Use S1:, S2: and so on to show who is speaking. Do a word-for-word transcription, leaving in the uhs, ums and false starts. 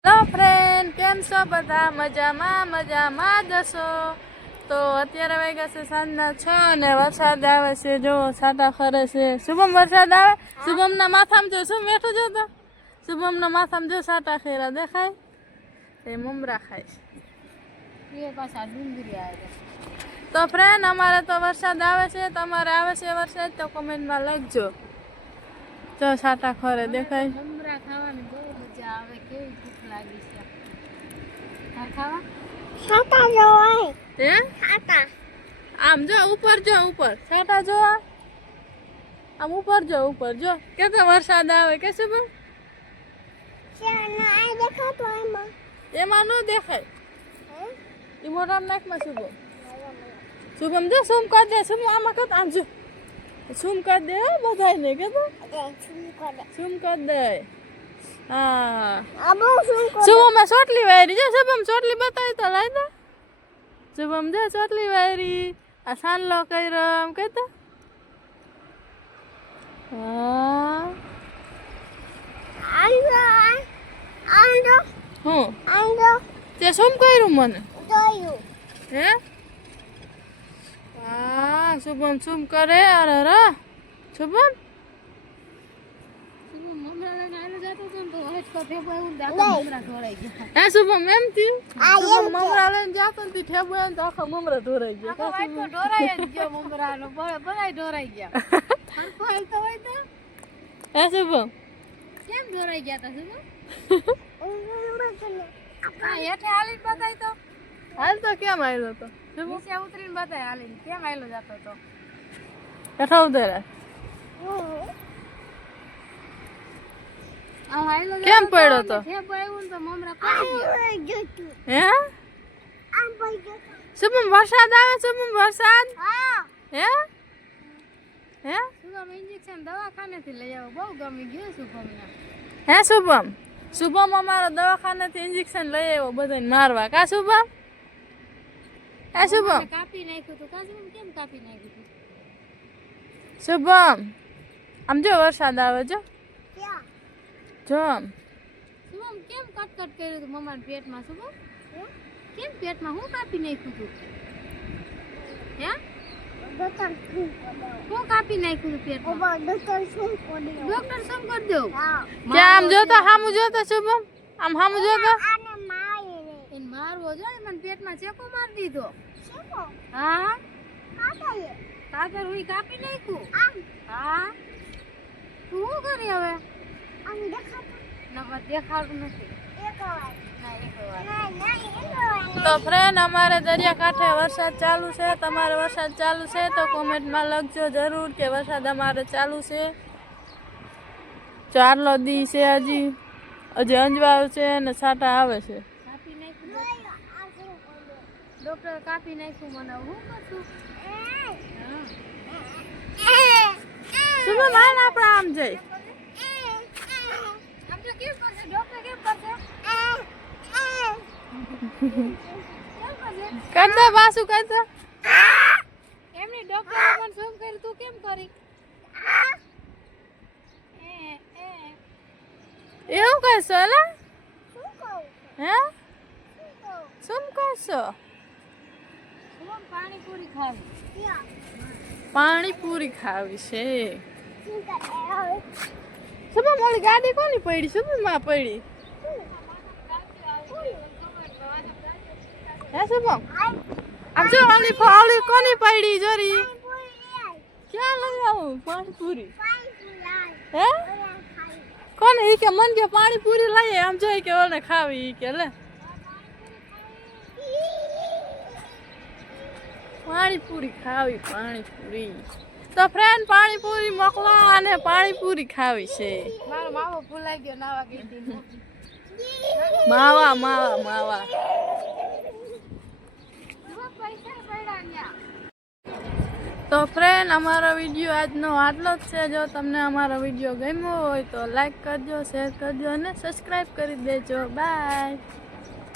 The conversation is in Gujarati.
S1: હેલો ફ્રેન્ડ, કેમ છો બધા? મજામાં મજામાં જશો. તો અત્યારે વાગ્યા છે સાંજના છ અને વરસાદ આવે છે. જો છાંટા ખરે છે. શુભમ વરસાદ આવે. શુભમના માથામાં જો શું બેઠું જો તો શુભમના માથામાં જો છાંટા ખેરા દેખાય. એ મમરા ખાય છે. તો ફ્રેન્ડ, અમારે તો વરસાદ આવે છે. તમારે આવે છે વરસાદ તો કોમેન્ટમાં લખજો. જો છાંટા ખરે દેખાય. મમરા ખાવાની બહુ મજા આવે. કેવી ભૂખ લાગી છે. ખાવા
S2: છાતા જોવાય
S1: હે
S2: છાતા
S1: આમ જો ઉપર જો ઉપર છાંટા જો આમ ઉપર જો ઉપર જો કેતો વરસાદ આવે કે શું બસ
S2: શેનો આ દેખાતો એમાં
S1: એમાં ન દેખાય. એ મોટા નાકમાં શુભમ શુભમ જો શું કરી દે. શું આમાં કર આમ જો શું કરી દે બધાને કેતો શું કરી દે. હા
S2: આબો શું કરે
S1: શુભમ ચોટલી વાયરી જો શુભમ ચોટલી બતાવી તો લાઈ દે. શુભમ જો ચોટલી વાયરી આ સાનલો કર્યો એમ કહેતો. હા
S2: આંડો આંડો
S1: હું
S2: આંડો
S1: તે શું કર્યું મને
S2: જોયું
S1: હે? હા શુભમ શું કરે? અરે રે શુભમ હે શુભમ એમ થી મમરા લઈને જાતો ને ઠેબુ એને તો આખા મમરા ઢોરાઈ ગયા. હે શુભમ
S3: કેમ ઢોરાઈ ગયા તા શુભમ?
S2: ઉંગલ
S3: હા હેઠે હાલીને બતાય તો
S1: હાલ તો કેમ આવ્યો તો શુભમ
S3: નીચે ઉતરીને બતાય હાલીને કેમ આયલો જાતો તો
S1: હેઠા ઉતર્યા
S3: આ હાયલો
S1: કેમ પડ્યો તો?
S3: ઠેબુ આવ્યું ને તો મમરા પડી ગયા.
S2: જોતું
S1: હે
S2: આમ પઈ જોતું
S1: શુભમ વરસાદ આવે શુભમ વરસાદ
S2: હા
S1: હે હે
S3: શુભમ ઇન્જેક્શન દવાખાનેથી લઈ આવો. બહુ ગમી ગયું શુભમને.
S1: હે શુભમ શુભમ અમારો દવાખાનેથી ઇન્જેક્શન લઈ આવ્યો બધાને મારવા. કા શુભમ હે શુભમ
S3: મને કાપી નાખ્યું તું. કા શુભમ કેમ કાપી નાખ્યું તું?
S1: શુભમ આમ જો વરસાદ આવે જો
S2: ક્યાં
S1: જો આમ
S3: શુભમ કેમ કટકટ કર્યું તું મમ્માના પેટમાં? શુભમ કેમ પેટમાં હું કાપી નાખ્યું તું? હે
S2: ડોક્ટર શું કરે
S3: હું કાપી નાખ્યું તું પેટમાં?
S2: ઓબા ડોક્ટર શું કરે
S3: ડોક્ટર શું કરી દઉં?
S2: હા
S1: ત્યાં આમ જોતો હામુ જોતો શુભમ આમ હામુ જોતો
S2: આને મારે રે
S3: એને મારવો જોઈએ. મને પેટમાં ચેકો મારી દીધો.
S2: શું
S3: હા
S2: કાકાએ
S3: કાતર હું કાપી નાખ્યું.
S2: આમ
S3: હા તું શું કરી હવે?
S2: આમ દેખાતો
S3: ના મને દેખાડું નથી.
S2: એક વાર
S3: ના એક વાર
S2: ના ના એક વાર
S1: તો ફ્રેન્ડ, અમારે દરિયાકાંઠે વરસાદ ચાલુ છે. તમારે વરસાદ ચાલુ છે તો કોમેન્ટમાં લખજો જરૂર કે વરસાદ અમારે ચાલુ છે. ચારલો દી છે હજી હજી અંજવાળ છે ને છાંટા આવે છે.
S3: કાપી નાખ્યું. ડોક્ટર કાપી નાખ્યું મને. હું કરશું?
S1: શુભમ હાલ આપણે આમ જઈ
S3: આમ તો કેમ કરશે ડોક્ટર? કેમ કરશે? કેમ કરશે?
S1: કરતા પાછું કરતા
S3: એમની ડોક્ટરે મને શું કર્યું તું કેમ કરી? એ એ
S1: એવું કહેશો એલા
S2: શું કહું
S1: હે
S2: શું કહું
S1: શું કહેશો?
S3: શુભમ પાણીપુરી ખાવી.
S2: ક્યાં
S1: પાણીપુરી ખાવી છે.
S2: શું કરે
S1: શુભમ ઓલી ગાડી કોની પડી? શુભમ માં પડી હે શુભમ આમ જો ઓલી ઓલી કોની પડી જોરી ક્યાં લઈ આવું પાણીપુરી હે કોને ઈ કે મન કે પાણીપુરી લઈએ આમ જોઈ કે ઓને ખાવી ઈ કે લે પાણીપુરી ખાવી પાણીપુરી. તો ફ્રેન્ડ, પાણીપુરી મોકલો અને પાણીપુરી ખાવી છે.
S3: મારો માવો ભૂલાઈ ગયો નાવા ગઈ.
S1: માવા માવા માવા
S3: પૈસા પડ્યા ન્યા.
S1: તો ફ્રેન્ડ, અમારો વિડીયો આજનો આટલો જ છે. જો તમને અમારો વિડીયો ગમ્યો હોય તો લાઈક કરજો, શેર કરજો અને સબસ્ક્રાઈબ કરી દેજો. બાય.